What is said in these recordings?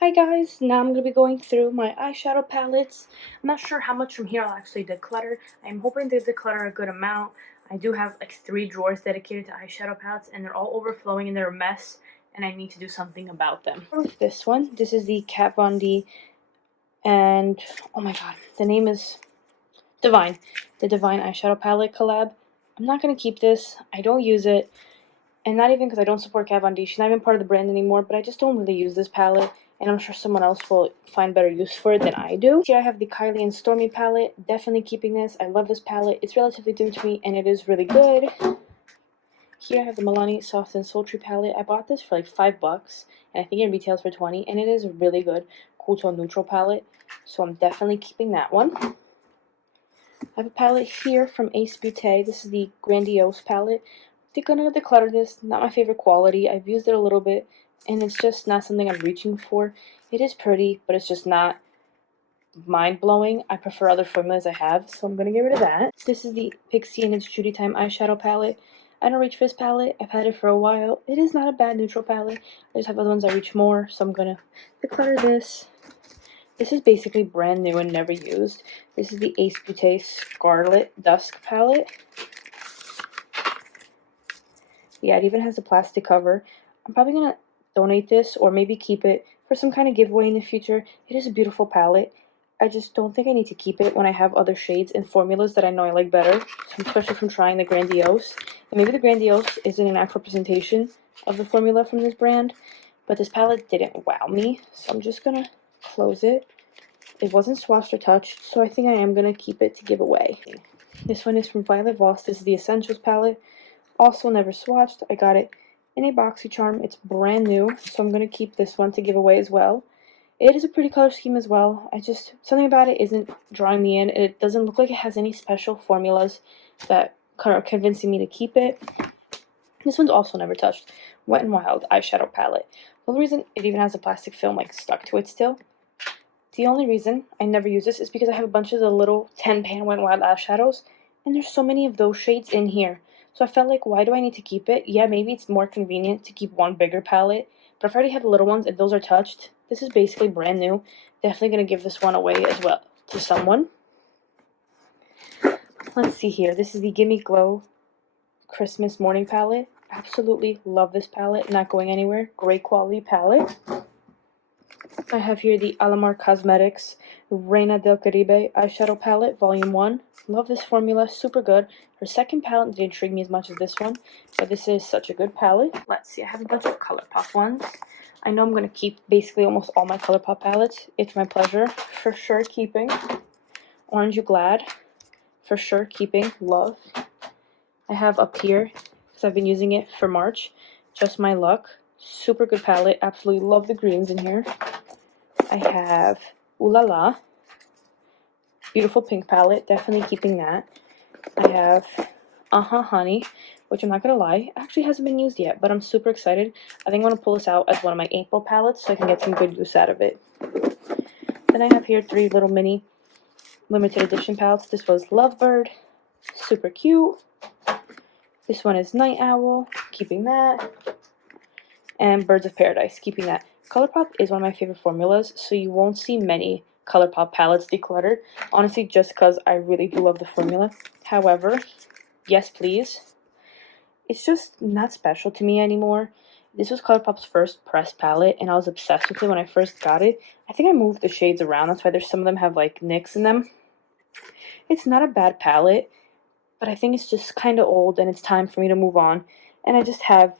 Hi guys, now I'm going to be going through my eyeshadow palettes. I'm not sure how much from here I'll actually declutter. I'm hoping to declutter a good amount. I do have like 3 drawers dedicated to eyeshadow palettes and they're all overflowing and they're a mess and I need to do something about them. With this one, this is the Kat Von D and oh my god, the name is Divine. The Divine eyeshadow palette collab. I'm not going to keep this. I don't use it. And not even because I don't support Kat Von D. She's not even part of the brand anymore, but I just don't really use this palette. And I'm sure someone else will find better use for it than I do. Here I have the Kylie and Stormy palette. Definitely keeping this. I love this palette. It's relatively new to me, and it is really good. Here I have the Milani Soft and Sultry palette. I bought this for like $5, and I think it retails for $20, and it is a really good cool tone neutral palette. So I'm definitely keeping that one. I have a palette here from Ace Beauté. This is the Grandiose palette. I'm gonna declutter this. Not my favorite quality. I've used it a little bit, and it's just not something I'm reaching for. It is pretty, but it's just not mind-blowing. I prefer other formulas I have, so I'm gonna get rid of that. This is the Pixie and It's Judy Time eyeshadow palette. I don't reach for this palette. I've had it for a while. It is not a bad neutral palette. I just have other ones I reach more, so I'm gonna declutter this. This is basically brand new and never used. This is the Ace Beauté Scarlet Dusk palette. Yeah, it even has a plastic cover. I'm probably going to donate this or maybe keep it for some kind of giveaway in the future. It is a beautiful palette. I just don't think I need to keep it when I have other shades and formulas that I know I like better, especially from trying the Grandiose. And maybe the Grandiose isn't an accurate representation of the formula from this brand, but this palette didn't wow me, so I'm just going to close it. It wasn't swatched or touched, so I think I am going to keep it to give away. This one is from Violet Voss. This is the Essentials palette. Also never swatched. I got it in a BoxyCharm. It's brand new, so I'm going to keep this one to give away as well. It is a pretty color scheme as well. Something about it isn't drawing me in. It doesn't look like it has any special formulas that are convincing me to keep it. This one's also never touched. Wet n Wild eyeshadow palette. The only reason it even has a plastic film like stuck to it still. The only reason I never use this is because I have a bunch of the little 10-pan Wet n Wild eyeshadows, and there's so many of those shades in here. So I felt like, why do I need to keep it? Yeah, maybe it's more convenient to keep one bigger palette, but if I already have the little ones and those are touched, this is basically brand new. Definitely going to give this one away as well to someone. Let's see here. This is the Gimme Glow Christmas Morning palette. Absolutely love this palette. Not going anywhere. Great quality palette. I have here the Alamar Cosmetics Reina del Caribe eyeshadow palette, volume 1. Love this formula, super good. Her second palette didn't intrigue me as much as this one, but this is such a good palette. Let's see, I have a bunch of Colourpop ones. I know I'm going to keep basically almost all my Colourpop palettes. It's my pleasure. For sure keeping. Orange You Glad. For sure keeping. Love. I have up here, because I've been using it for March, Just My Luck. Super good palette. Absolutely love the greens in here. I have Ooh La La, beautiful pink palette, definitely keeping that. I have Honey, which I'm not going to lie, actually hasn't been used yet, but I'm super excited. I think I'm going to pull this out as one of my April palettes so I can get some good use out of it. Then I have here 3 little mini limited edition palettes. This was Lovebird, super cute. This one is Night Owl, keeping that. And Birds of Paradise, keeping that. Colourpop is one of my favorite formulas, so you won't see many Colourpop palettes decluttered, honestly, just because I really do love the formula. However, yes please, it's just not special to me anymore. This was Colourpop's first pressed palette, and I was obsessed with it when I first got it. I think I moved the shades around, that's why there's some of them have like nicks in them. It's not a bad palette, but I think it's just kind of old, and it's time for me to move on. And I just have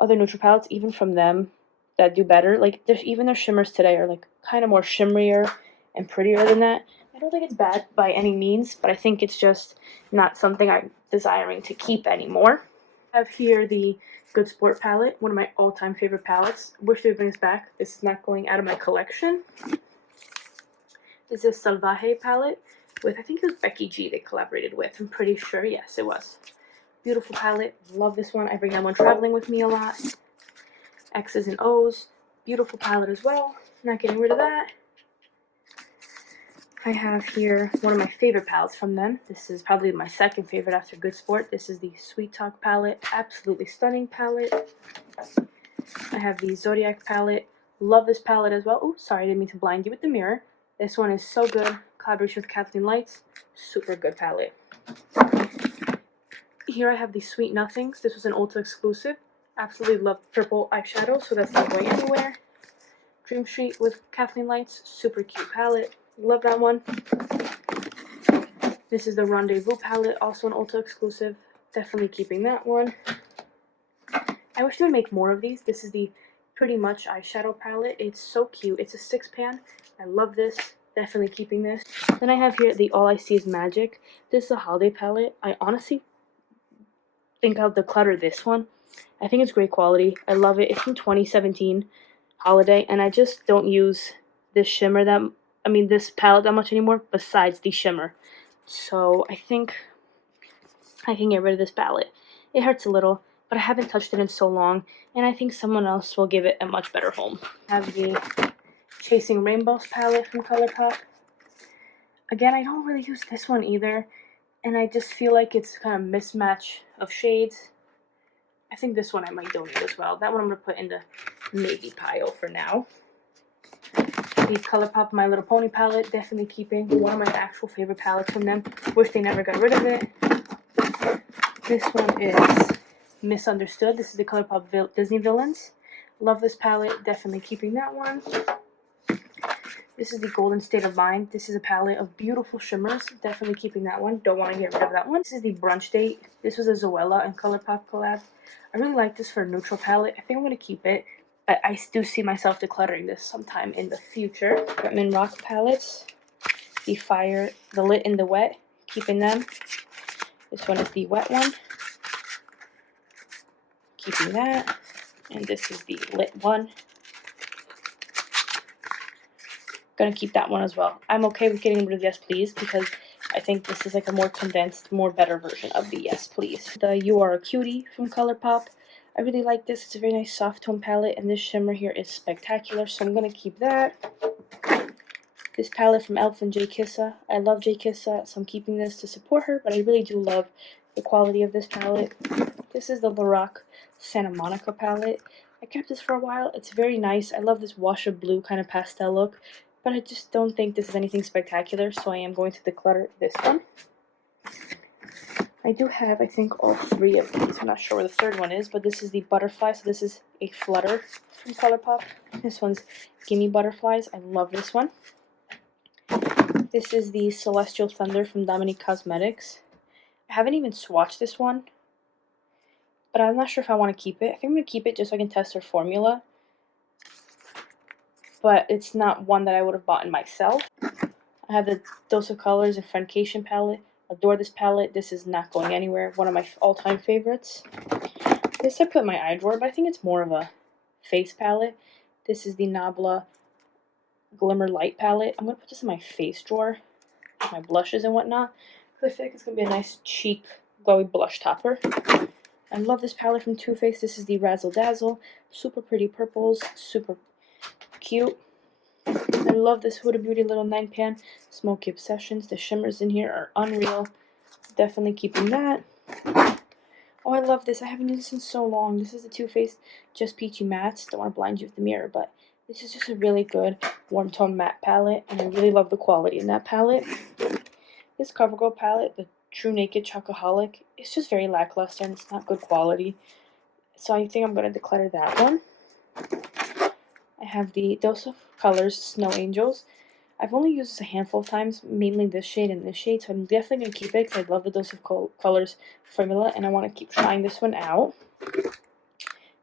other neutral palettes, even from them, that do better. Like, even their shimmers today are like kind of more shimmerier and prettier than that. I don't think it's bad by any means, but I think it's just not something I'm desiring to keep anymore. I have here the Good Sport palette, one of my all-time favorite palettes. Wish they would bring this back. This is not going out of my collection. This is a Salvaje palette with, I think it was Becky G they collaborated with. I'm pretty sure, yes, it was. Beautiful palette. Love this one. I bring that one traveling with me a lot. X's and O's. Beautiful palette as well. Not getting rid of that. I have here one of my favorite palettes from them. This is probably my second favorite after Good Sport. This is the Sweet Talk palette. Absolutely stunning palette. I have the Zodiac palette. Love this palette as well. Oh, sorry, I didn't mean to blind you with the mirror. This one is so good. Collaboration with Kathleen Lights. Super good palette. Here I have the Sweet Nothings. This was an Ulta exclusive. Absolutely love purple eyeshadow, so that's not going anywhere. Dream Street with Kathleen Lights. Super cute palette. Love that one. This is the Rendezvous palette, also an Ulta exclusive. Definitely keeping that one. I wish they would make more of these. This is the Pretty Much eyeshadow palette. It's so cute. It's a 6-pan. I love this. Definitely keeping this. Then I have here the All I See Is Magic. This is a holiday palette. I honestly think I'll declutter this one. I think it's great quality. I love it. It's from 2017 holiday, and I just don't use this shimmer this palette that much anymore, besides the shimmer. So I think I can get rid of this palette. It hurts a little, but I haven't touched it in so long, and I think someone else will give it a much better home. I have the Chasing Rainbows palette from Colourpop. Again, I don't really use this one either, and I just feel like it's kind of mismatch of shades. I think this one I might donate as well. That one I'm going to put in the maybe pile for now. The Colourpop My Little Pony palette, definitely keeping. One of my actual favorite palettes from them. Wish they never got rid of it. This one is Misunderstood. This is the Colourpop Disney Villains. Love this palette. Definitely keeping that one. This is the Golden State of Mind. This is a palette of beautiful shimmers. Definitely keeping that one. Don't want to get rid of that one. This is the Brunch Date. This was a Zoella and Colourpop collab. I really like this for a neutral palette. I think I'm going to keep it. I do see myself decluttering this sometime in the future. Bretman Rock palettes. The Fire, the Lit and the Wet. Keeping them. This one is the wet one. Keeping that. And this is the lit one. Gonna keep that one as well. I'm okay with getting rid of Yes Please because I think this is like a more condensed, more better version of the Yes Please. The You Are a Cutie from Colourpop. I really like this. It's a very nice soft tone palette, and this shimmer here is spectacular, so I'm gonna keep that. This palette from e.l.f. and J. Kissa. I love J. Kissa, so I'm keeping this to support her, but I really do love the quality of this palette. This is the Lorac Santa Monica palette. I kept this for a while. It's very nice. I love this wash of blue kind of pastel look, but I just don't think this is anything spectacular, so I am going to declutter this one. I do have, I think, all 3 of these. I'm not sure where the 3rd one is, but this is the Butterfly, so this is a Flutter from Colourpop. This one's Gimme Butterflies. I love this one. This is the Celestial Thunder from Dominique Cosmetics. I haven't even swatched this one, but I'm not sure if I want to keep it. I think I'm going to keep it just so I can test her formula, but it's not one that I would have bought in myself. I have the Dose of Colors and Friendcation palette. Adore this palette. This is not going anywhere. One of my all-time favorites. This I put in my eye drawer, but I think it's more of a face palette. This is the Nabla Glimmer Light palette. I'm going to put this in my face drawer, with my blushes and whatnot, because I feel like it's going to be a nice cheek glowy blush topper. I love this palette from Too Faced. This is the Razzle Dazzle. Super pretty purples. Super cute. I love this Huda Beauty little 9-pan Smoky Obsessions. The shimmers in here are unreal. Definitely keeping that. Oh, I love this. I haven't used this in so long. This is the Too Faced Just Peachy Mattes. Don't want to blind you with the mirror, but this is just a really good warm tone matte palette, and I really love the quality in that palette. This CoverGirl palette, the True Naked Chocoholic, it's just very lackluster and it's not good quality. So I think I'm going to declutter that one. I have the Dose of Colors Snow Angels. I've only used this a handful of times, mainly this shade and this shade, so I'm definitely going to keep it because I love the Dose of Colors formula, and I want to keep trying this one out.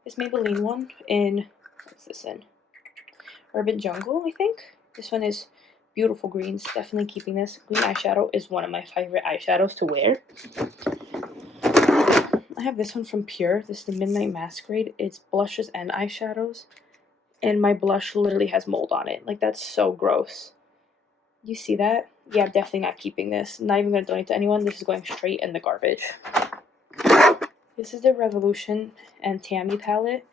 This Maybelline one in, what's this in? Urban Jungle, I think. This one is beautiful greens. Definitely keeping this. Green eyeshadow is one of my favorite eyeshadows to wear. I have this one from Pure. This is the Midnight Masquerade. It's blushes and eyeshadows. And my blush literally has mold on it. Like, that's so gross. You see that? Yeah, I'm definitely not keeping this. Not even going to donate to anyone. This is going straight in the garbage. This is the Revolution and Tammy palette.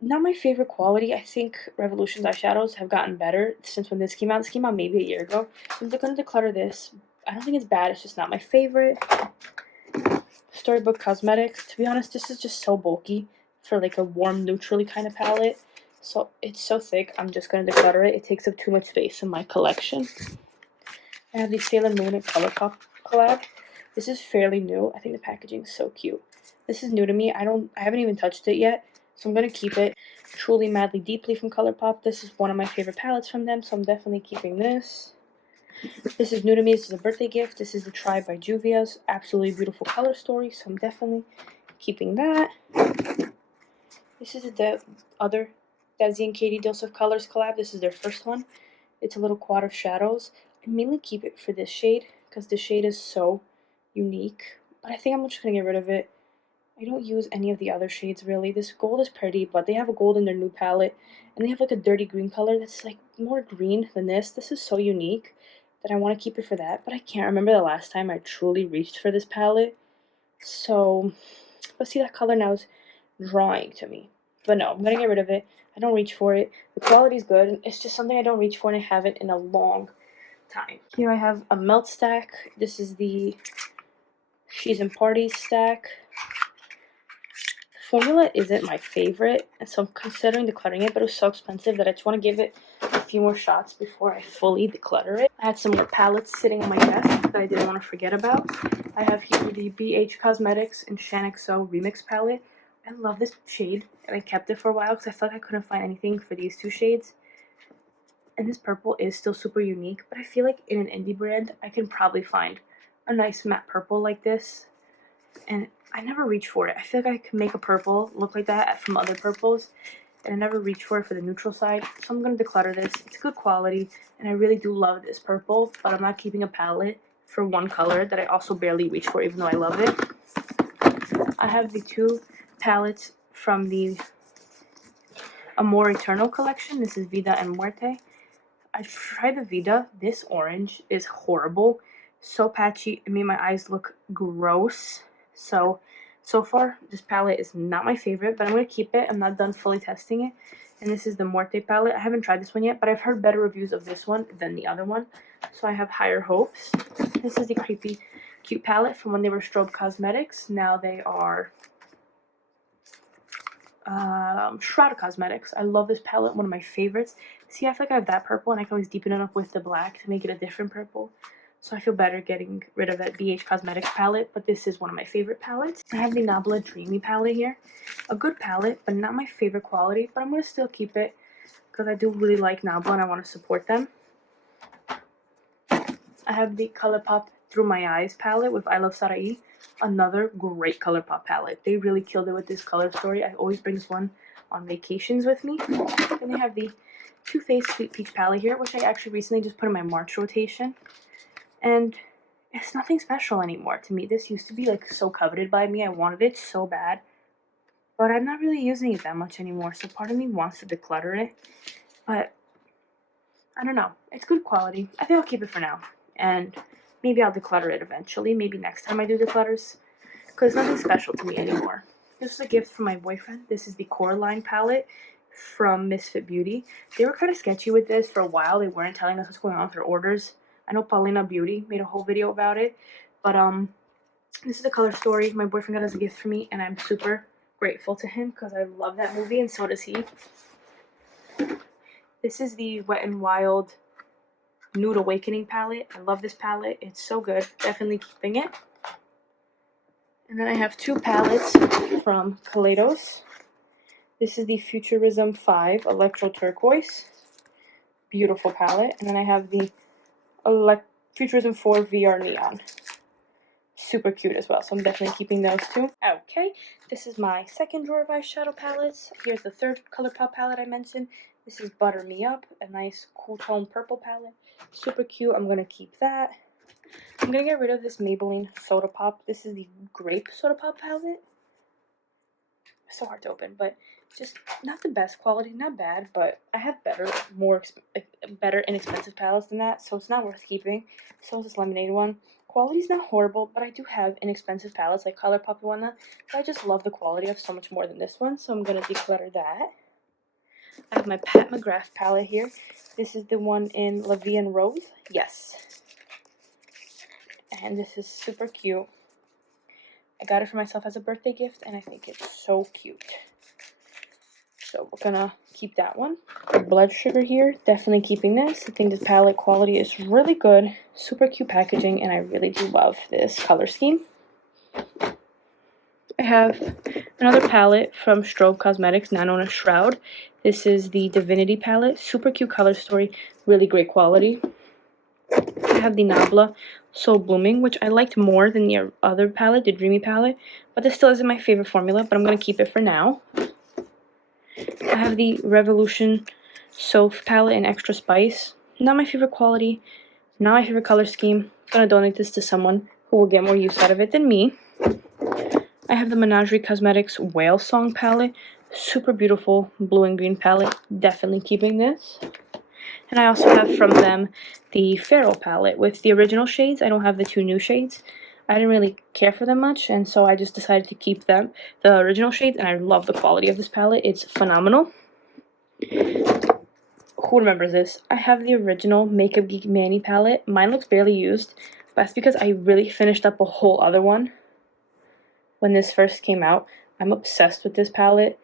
Not my favorite quality. I think Revolution's eyeshadows have gotten better since when this came out. This came out maybe a year ago. I'm going to declutter this. I don't think it's bad. It's just not my favorite. Storybook Cosmetics. To be honest, this is just so bulky for like a warm, neutrally kind of palette. So it's so thick, I'm just going to declutter it. It takes up too much space in my collection. I have the Sailor Moon and Colourpop collab. This is fairly new. I think the packaging is so cute. This is new to me. I haven't even touched it yet, so I'm going to keep it. Truly Madly Deeply from Colourpop. This is one of my favorite palettes from them, so I'm definitely keeping this. This is new to me. This is a birthday gift. This is the Try by Juvia's. Absolutely beautiful color story, so I'm definitely keeping that. This is the other Desi and Katie Dose of Colors collab. This is their first one. It's a little quad of shadows. I mainly keep it for this shade because the shade is so unique. But I think I'm just going to get rid of it. I don't use any of the other shades really. This gold is pretty, but they have a gold in their new palette. And they have like a dirty green color that's like more green than this. This is so unique that I want to keep it for that. But I can't remember the last time I truly reached for this palette. So, but see, that color now is drawing to me. But no, I'm going to get rid of it. I don't reach for it. The quality's good. It's just something I don't reach for, and I haven't in a long time. Here I have a melt stack. This is the She's in Parties stack. The formula isn't my favorite, and so I'm considering decluttering it, but it was so expensive that I just want to give it a few more shots before I fully declutter it. I had some more palettes sitting on my desk that I didn't want to forget about. I have here the BH Cosmetics and Shanaxo Remix palette. I love this shade, and I kept it for a while because I felt like I couldn't find anything for these two shades. And this purple is still super unique, but I feel like in an indie brand, I can probably find a nice matte purple like this. And I never reach for it. I feel like I can make a purple look like that from other purples, and I never reach for it for the neutral side. So I'm going to declutter this. It's good quality, and I really do love this purple, but I'm not keeping a palette for one color that I also barely reach for, even though I love it. I have the two palettes from the Amor Eternal collection. This is Vida and Muerte. I tried the Vida. This orange is horrible. So patchy. It made my eyes look gross. So far, this palette is not my favorite, but I'm going to keep it. I'm not done fully testing it. And this is the Muerte palette. I haven't tried this one yet, but I've heard better reviews of this one than the other one. So I have higher hopes. This is the Creepy Cute palette from when they were Strobe Cosmetics. Now they are Shroud Cosmetics. I love this palette, one of my favorites. See, I feel like I have that purple, and I can always deepen it up with the black to make it a different purple. So I feel better getting rid of that BH Cosmetics palette, but this is one of my favorite palettes. I have the Nabla Dreamy palette here. A good palette, but not my favorite quality, but I'm going to still keep it because I do really like Nabla and I want to support them. I have the Colourpop Through My Eyes palette with I Love Sarai. Another great Colourpop palette. They really killed it with this color story. I always bring this one on vacations with me. And they have the Too Faced Sweet Peach palette here, which I actually recently just put in my March rotation. And it's nothing special anymore to me. This used to be like so coveted by me. I wanted it so bad. But I'm not really using it that much anymore. So part of me wants to declutter it. But I don't know. It's good quality. I think I'll keep it for now. And maybe I'll declutter it eventually. Maybe next time I do declutters. Because it's nothing special to me anymore. This is a gift from my boyfriend. This is the Coraline palette from Misfit Beauty. They were kind of sketchy with this for a while. They weren't telling us what's going on with their orders. I know Paulina Beauty made a whole video about it. But this is the color story. My boyfriend got as a gift for me. And I'm super grateful to him because I love that movie. And so does he. This is the Wet n Wild Nude Awakening palette. I love this palette. It's so good. Definitely keeping it. And then I have two palettes from Kaleidos. This is the Futurism 5 Electro Turquoise. Beautiful palette. And then I have the Futurism 4 VR Neon. Super cute as well. So I'm definitely keeping those two. Okay. This is my second drawer of eyeshadow palettes. Here's the third Colourpop palette I mentioned. This is Butter Me Up. A nice cool tone purple palette. Super cute. I'm going to keep that. I'm going to get rid of this Maybelline Soda Pop. This is the Grape Soda Pop palette. It's so hard to open, but just not the best quality. Not bad, but I have better, better inexpensive palettes than that, so it's not worth keeping. So is this Lemonade one. Quality's not horrible, but I do have inexpensive palettes like Colourpop and whatnot. But I just love the quality of so much more than this one, so I'm going to declutter that. I have my Pat McGrath palette here. This is the one in La Vie en Rose. Yes. And this is super cute. I got it for myself as a birthday gift, and I think it's so cute. So we're gonna keep that one. Blood sugar here, definitely keeping this. I think this palette quality is really good. Super cute packaging, and I really do love this color scheme. I have another palette from Strobe Cosmetics, now known as Shroud. This is the Divinity palette. Super cute color story, really great quality. I have the Nabla Soul Blooming, which I liked more than the other palette, the Dreamy palette. But this still isn't my favorite formula, but I'm going to keep it for now. I have the Revolution Soph palette in Extra Spice. Not my favorite quality, not my favorite color scheme. I'm going to donate this to someone who will get more use out of it than me. I have the Menagerie Cosmetics Whale Song palette. Super beautiful blue and green palette. Definitely keeping this. And I also have from them the Feral palette with the original shades. I don't have the two new shades. I didn't really care for them much, and so I just decided to keep them, the original shades, and I love the quality of this palette. It's phenomenal. Who remembers this? I have the original Makeup Geek Manny palette. Mine looks barely used, but that's because I really finished up a whole other one when this first came out. I'm obsessed with this palette.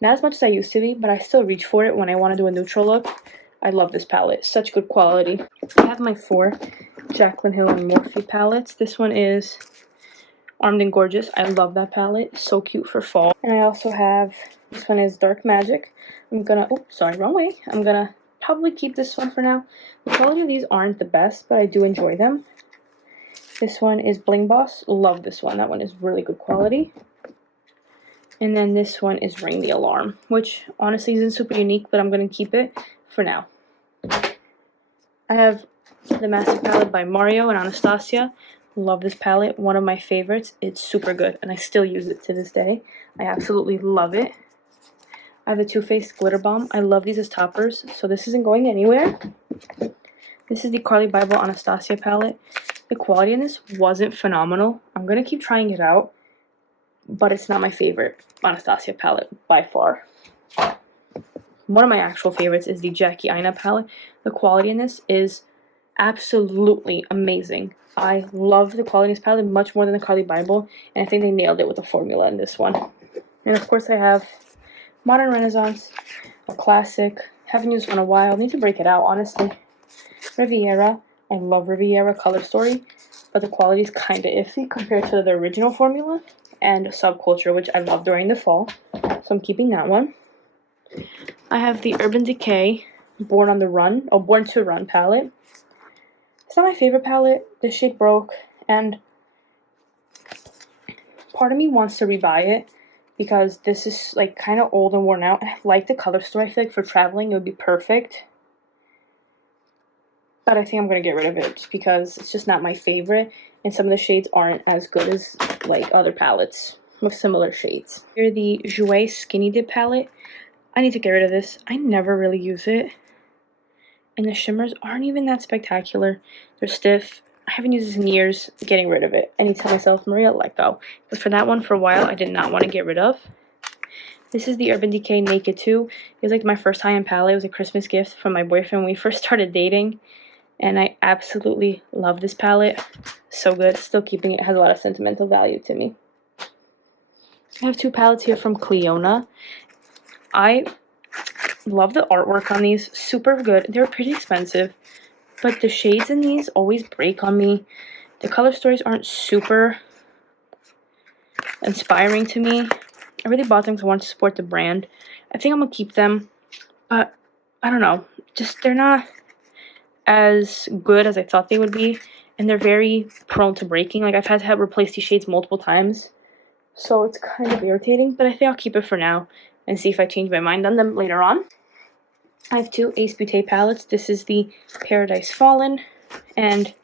Not as much as I used to be, but I still reach for it when I want to do a neutral look. I love this palette. Such good quality. I have my 4 Jaclyn Hill and Morphe palettes. This one is Armed and Gorgeous. I love that palette. So cute for fall. And I also have, this one is Dark Magic. I'm gonna, oh, sorry, wrong way. I'm gonna probably keep this one for now. The quality of these aren't the best, but I do enjoy them. This one is Bling Boss. Love this one. That one is really good quality. And then this one is Ring the Alarm, which honestly isn't super unique, but I'm going to keep it for now. I have the Massive palette by Mario and Anastasia. Love this palette. One of my favorites. It's super good, and I still use it to this day. I absolutely love it. I have the Too Faced Glitter Bomb. I love these as toppers, so this isn't going anywhere. This is the Carly Bible Anastasia palette. The quality in this wasn't phenomenal. I'm going to keep trying it out, but it's not my favorite Anastasia palette by far. One of my actual favorites is the Jackie Aina palette. The quality in this is absolutely amazing. I love the quality of this palette much more than the Carly Bible, and I think they nailed it with the formula in this one. And of course I have Modern Renaissance, a classic. Haven't used one in a while. Need to break it out, honestly. Riviera. I love Riviera Color Story, but the quality is kind of iffy compared to the original formula. And Subculture, which I love during the fall, so I'm keeping that one. I have the Urban Decay Born to Run palette. It's not my favorite palette. This shade broke, and part of me wants to rebuy it because this is like kind of old and worn out. I like the color story. I feel like for traveling it would be perfect. But I think I'm going to get rid of it just because it's just not my favorite. And some of the shades aren't as good as like other palettes with similar shades. Here the Jouer Skinny Dip palette. I need to get rid of this. I never really use it. And the shimmers aren't even that spectacular. They're stiff. I haven't used this in years. Getting rid of it. I need to tell myself, Maria, let go. But for that one, for a while, I did not want to get rid of. This is the Urban Decay Naked 2. It was like my first high-end palette. It was a Christmas gift from my boyfriend when we first started dating. And I absolutely love this palette. So good. Still keeping it. It has a lot of sentimental value to me. I have 2 palettes here from Cleona. I love the artwork on these. Super good. They're pretty expensive, but the shades in these always break on me. The color stories aren't super inspiring to me. I really bought them because I wanted to support the brand. I think I'm going to keep them, but I don't know. Just they're not as good as I thought they would be, and they're very prone to breaking. Like I've had to replace these shades multiple times, so it's kind of irritating, but I think I'll keep it for now and see if I change my mind on them later on. I have 2 Ace Beauté palettes. This is the Paradise Fallen, and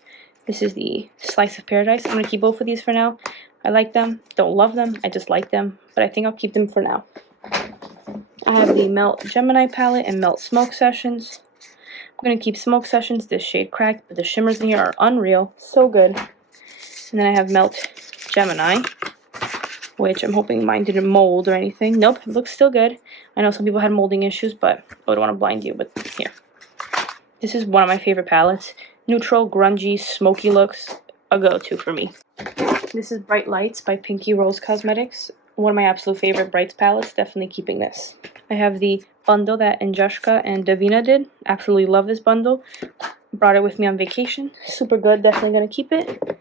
this is the Slice of Paradise. I'm going to keep both of these for now. I like them. Don't love them. I just like them, but I think I'll keep them for now. I have the Melt Gemini palette and Melt Smoke Sessions. I'm going to keep Smoke Sessions. This shade cracked, but the shimmers in here are unreal. So good. And then I have Melt Gemini, which I'm hoping mine didn't mold or anything. Nope, it looks still good. I know some people had molding issues, but I don't want to blind you, but here. This is one of my favorite palettes. Neutral, grungy, smoky looks, a go-to for me. This is Bright Lights by Pinky Rose Cosmetics. one of my absolute favorite Brights palettes. Definitely keeping this. I have the bundle that Anjushka and Davina did. Absolutely love this bundle. Brought it with me on vacation. Super good. Definitely going to keep it.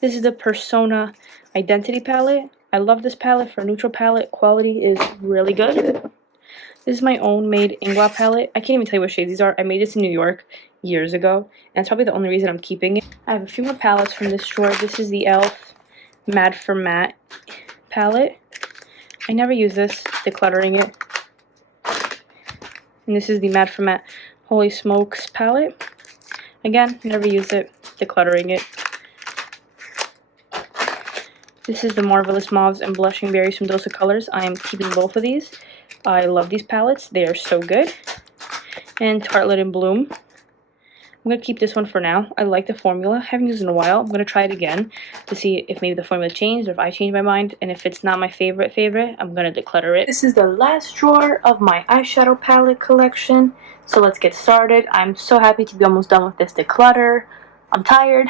This is the Persona Identity palette. I love this palette for a neutral palette. Quality is really good. This is my own made Ingwa palette. I can't even tell you what shades these are. I made this in New York years ago, and it's probably the only reason I'm keeping it. I have a few more palettes from this drawer. This is the e.l.f. Mad for Matte palette. I never use this, decluttering it. And this is the Mad for Matte Holy Smokes palette. Again, never use it, decluttering it. This is the Marvelous Mauves and Blushing Berries from Dose of Colors. I am keeping both of these. I love these palettes. They are so good. And Tartelette in Bloom. I'm going to keep this one for now. I like the formula. I haven't used it in a while. I'm going to try it again to see if maybe the formula changed or if I change my mind. And if it's not my favorite, I'm going to declutter it. This is the last drawer of my eyeshadow palette collection. So let's get started. I'm so happy to be almost done with this declutter. I'm tired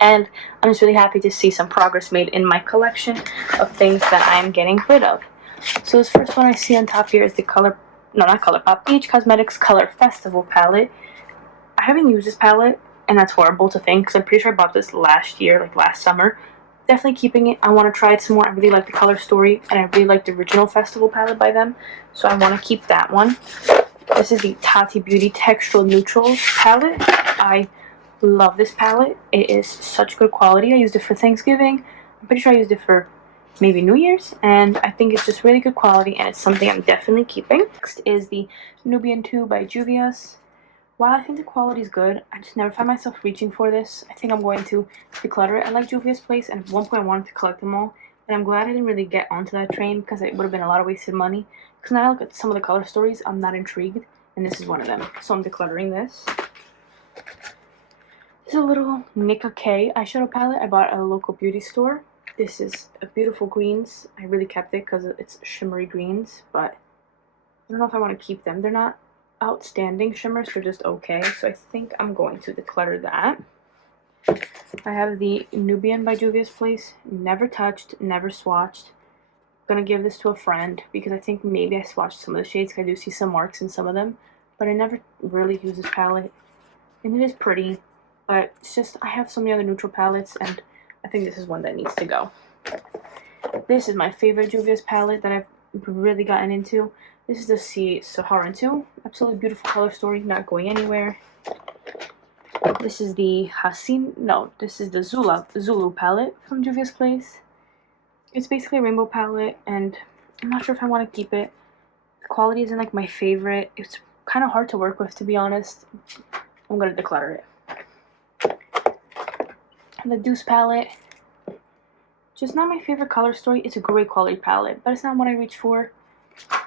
and I'm just really happy to see some progress made in my collection of things that I'm getting rid of. So this first one I see on top here is the Colourpop BH Cosmetics Color Festival palette. I haven't used this palette, and that's horrible to think, because I'm pretty sure I bought this last year, like last summer. Definitely keeping it. I want to try it some more. I really like the color story, and I really like the original festival palette by them, so I want to keep that one. This is the Tati Beauty Textural Neutrals palette. I love this palette. It is such good quality. I used it for Thanksgiving. I'm pretty sure I used it for maybe New Year's, and I think it's just really good quality, and it's something I'm definitely keeping. Next is the Nubian 2 by Juvia. While I think the quality is good, I just never find myself reaching for this. I think I'm going to declutter it. I like Juvia's place, and at one point I wanted to collect them all, and I'm glad I didn't really get onto that train because it would have been a lot of wasted money. Because now I look at some of the color stories, I'm not intrigued, and this is one of them. So I'm decluttering this. This is a little Nika K eyeshadow palette I bought at a local beauty store. This is a beautiful greens. I really kept it because it's shimmery greens, but I don't know if I want to keep them. They're not outstanding shimmers, they're just okay, so I think I'm going to declutter that. I have the Nubian by Juvia's Place. Never touched, never swatched. I'm gonna give this to a friend because I think maybe I swatched some of the shades because I do see some marks in some of them, but I never really use this palette, and it is pretty, but it's just I have so many other neutral palettes, and I think this is one that needs to go. This is my favorite Juvia's palette that I've really gotten into. This is the C Saharan 2. Absolutely beautiful color story, not going anywhere. This is the this is the Zulu palette from Juvia's Place. It's basically a rainbow palette, and I'm not sure if I want to keep it. The quality isn't like my favorite. It's kind of hard to work with, to be honest. I'm going to declutter it. The Deuce palette. Just not my favorite color story. It's a great quality palette, but it's not what I reach for.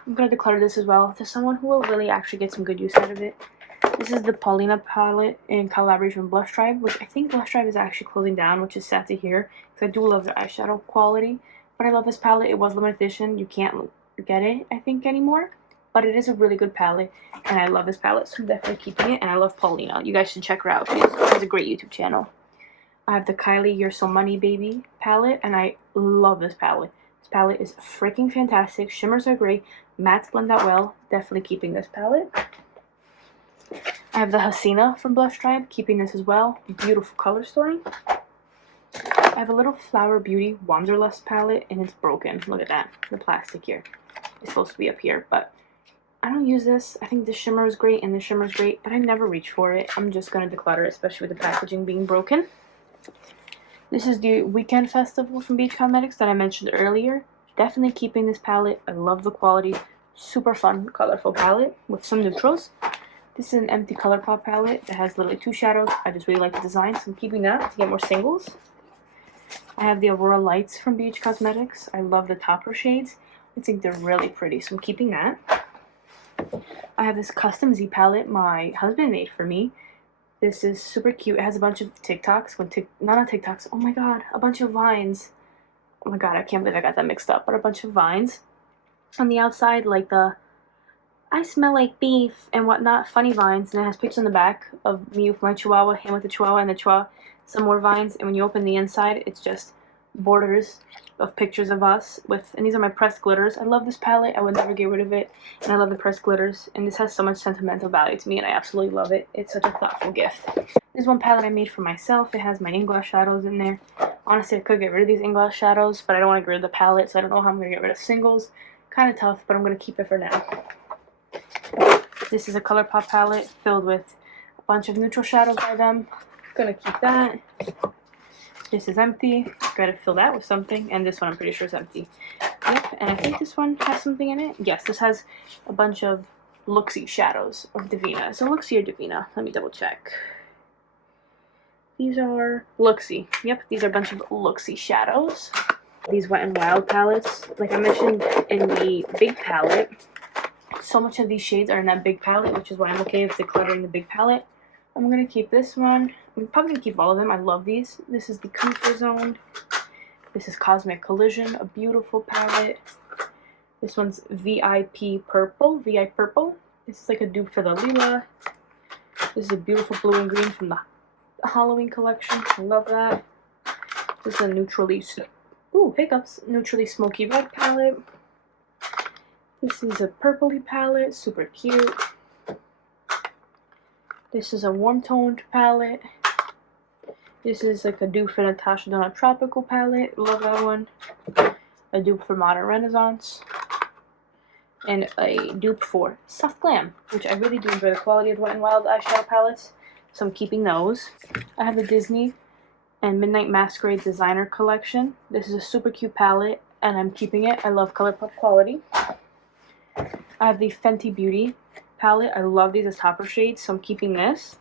I'm going to declutter this as well to someone who will really actually get some good use out of it. This is the Paulina palette in collaboration with Blush Tribe, which I think Blush Tribe is actually closing down, which is sad to hear, because I do love their eyeshadow quality. But I love this palette. It was limited edition. You can't get it, I think, anymore. But it is a really good palette, and I love this palette, so I'm definitely keeping it. And I love Paulina. You guys should check her out. She has a great YouTube channel. I have the Kylie You're So Money Baby palette, and I love this palette. This palette is freaking fantastic. Shimmers are great. Mattes blend out well. Definitely keeping this palette. I have the Hasina from Blush Tribe, keeping this as well. Beautiful color story. I have a little Flower Beauty Wanderlust palette, and it's broken. Look at that. The plastic here is supposed to be up here, but I don't use this. I think the shimmer is great, and the shimmer is great, but I never reach for it. I'm just going to declutter it, especially with the packaging being broken. This is the Weekend Festival from BH Cosmetics that I mentioned earlier. Definitely keeping this palette. I love the quality. Super fun, colorful palette with some neutrals. This is an empty Colourpop palette that has literally 2 shadows. I just really like the design, so I'm keeping that to get more singles. I have the Aurora Lights from BH Cosmetics. I love the topper shades. I think they're really pretty, so I'm keeping that. I have this custom Z palette my husband made for me. This is super cute. It has a bunch of TikToks. Not TikToks. Oh my god. A bunch of vines. Oh my god, I can't believe I got that mixed up. But a bunch of vines. On the outside, like the I smell like beef and whatnot, funny vines. And it has pictures on the back of me with my chihuahua, him with the chihuahua, and the chihuahua. Some more vines. And when you open the inside, it's just borders of pictures of us with, and these are my pressed glitters. I love this palette. I would never get rid of it, and I love the pressed glitters, and this has so much sentimental value to me, and I absolutely love it. It's such a thoughtful gift. This is one palette I made for myself. It has my Inglass shadows in there. Honestly, I could get rid of these Inglass shadows, but I don't want to get rid of the palette, so I don't know how I'm going to get rid of singles. Kind of tough, but I'm going to keep it for now. This is a Colourpop palette filled with a bunch of neutral shadows by them. Gonna keep that. This is empty. Gotta fill that with something. And this one I'm pretty sure is empty. Yep, and I think this one has something in it. Yes, this has a bunch of Luxie shadows of Divina. So Luxie or Divina? Let me double check. These are Luxie. Yep, these are a bunch of Luxie shadows. These Wet n Wild palettes, like I mentioned in the big palette, so much of these shades are in that big palette, which is why I'm okay with decluttering the big palette. I'm going to keep this one. I'm probably going to keep all of them. I love these. This is the Comfort Zone. This is Cosmic Collision, a beautiful palette. This one's VIP Purple. VIP Purple. This is like a dupe for the Lila. This is a beautiful blue and green from the Halloween collection. I love that. This is a neutrally, neutrally smoky red palette. This is a purpley palette, super cute. This is a warm toned palette. This is like a dupe for Natasha Denona Tropical palette. Love that one. A dupe for Modern Renaissance. And a dupe for Soft Glam, which I really do enjoy the quality of Wet n Wild eyeshadow palettes. So I'm keeping those. I have the Disney and Midnight Masquerade Designer Collection. This is a super cute palette, and I'm keeping it. I love Colourpop quality. I have the Fenty Beauty palette. I love these as topper shades, so I'm keeping this.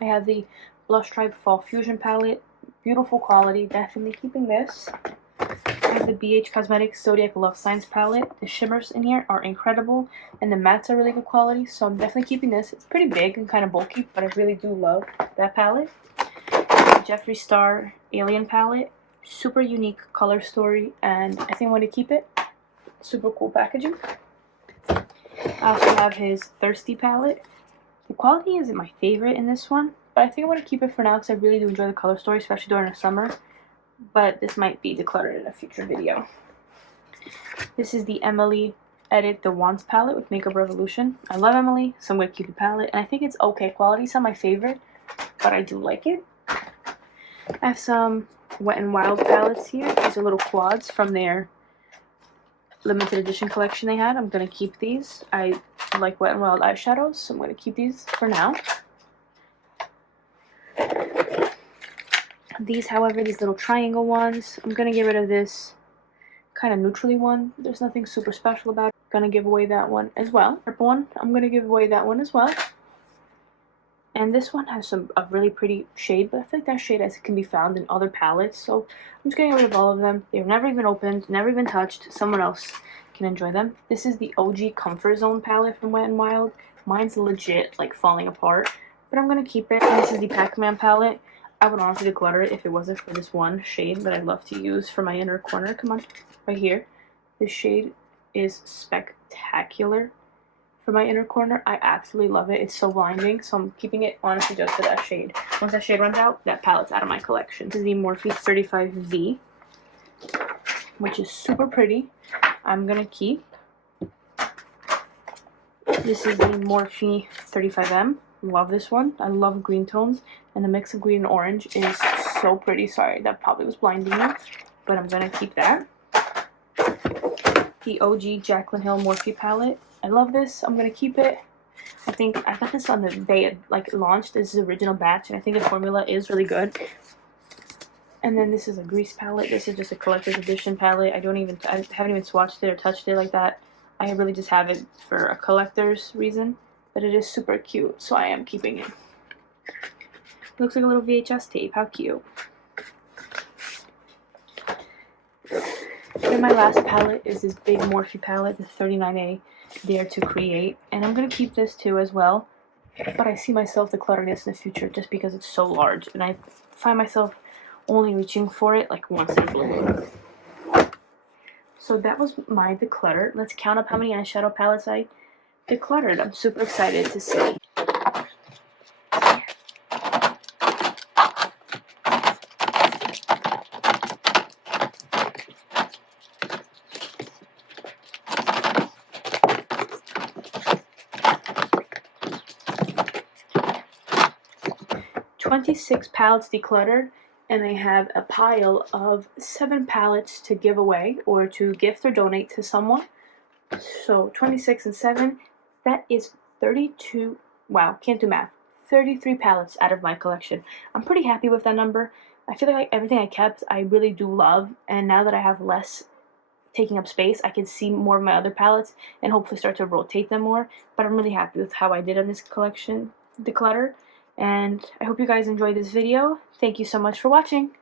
I have the Blush Tribe Fall Fusion palette. Beautiful quality. Definitely keeping this. I have the BH Cosmetics Zodiac Love Signs palette. The shimmers in here are incredible, and the mattes are really good quality, so I'm definitely keeping this. It's pretty big and kind of bulky, but I really do love that palette. The Jeffree Star Alien palette. Super unique color story, and I think I'm going to keep it. Super cool packaging. I also have his Thirsty palette. The quality isn't my favorite in this one, but I think I want to keep it for now because I really do enjoy the color story, especially during the summer. But this might be decluttered in a future video. This is the Emily Edit the Wands palette with Makeup Revolution. I love Emily, so I'm going to keep the palette. And I think it's okay quality. It's not my favorite, but I do like it. I have some Wet n Wild palettes here. These are little quads from their limited edition collection they had. I'm going to keep these. I like Wet n Wild eyeshadows, so I'm going to keep these for now. These, however, these little triangle ones, I'm going to get rid of this kind of neutrally one. There's nothing super special about it. I'm going to give away that one as well. Purple one, I'm going to give away that one as well. And this one has a really pretty shade, but I think that shade can be found in other palettes, so I'm just getting rid of all of them. They've never even opened, never even touched. Someone else can enjoy them. This is the OG Comfort Zone palette from Wet n Wild. Mine's legit, like, falling apart, but I'm going to keep it. And this is the Pac-Man palette. I would honestly declutter it if it wasn't for this one shade that I love to use for my inner corner. Come on, right here. This shade is spectacular for my inner corner. I absolutely love it. It's so blinding, so I'm keeping it honestly just for that shade. Once that shade runs out, that palette's out of my collection. This is the Morphe 35V, which is super pretty. I'm gonna keep. This is the Morphe 35M. Love this one. I love green tones, and the mix of green and orange is so pretty. Sorry, that probably was blinding me, but I'm gonna keep that. The OG Jaclyn Hill Morphe palette. I love this. I'm gonna keep it. I got this on the day it launched. This is the original batch, and I think the formula is really good. And then this is a grease palette. This is just a collector's edition palette. I haven't even swatched it or touched it like that. I really just have it for a collector's reason. But it is super cute, so I am keeping it. It looks like a little VHS tape. How cute. And my last palette is this big Morphe palette, the 39A Dare to Create. And I'm going to keep this too as well. But I see myself decluttering this in the future just because it's so large. And I find myself only reaching for it like once in a blue moon. So that was my declutter. Let's count up how many eyeshadow palettes I decluttered. I'm super excited to see. 26 palettes decluttered, and I have a pile of 7 palettes to give away or to gift or donate to someone. So 26 and 7, that is 32, wow, can't do math, 33 palettes out of my collection. I'm pretty happy with that number. I feel like everything I kept, I really do love, and now that I have less taking up space, I can see more of my other palettes and hopefully start to rotate them more. But I'm really happy with how I did on this collection declutter, and I hope you guys enjoyed this video. Thank you so much for watching.